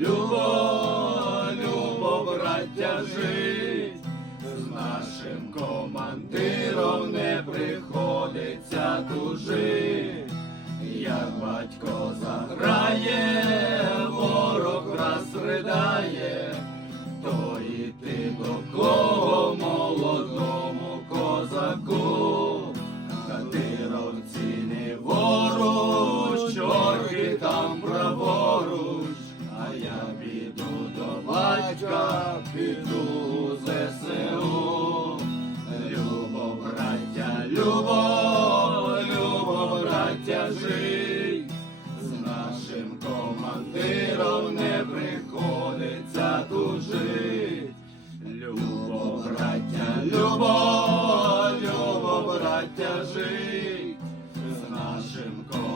Любо, любо, браття, жить, з нашим командиром не приходиться тужить, як батько заграє. Іду до батька, піду ЗСУ. Любо, браття, любо, любо, браття, жить. З нашим командиром не приходиться тужить. Любо, браття, любо, любо, браття, жить. З нашим командиром.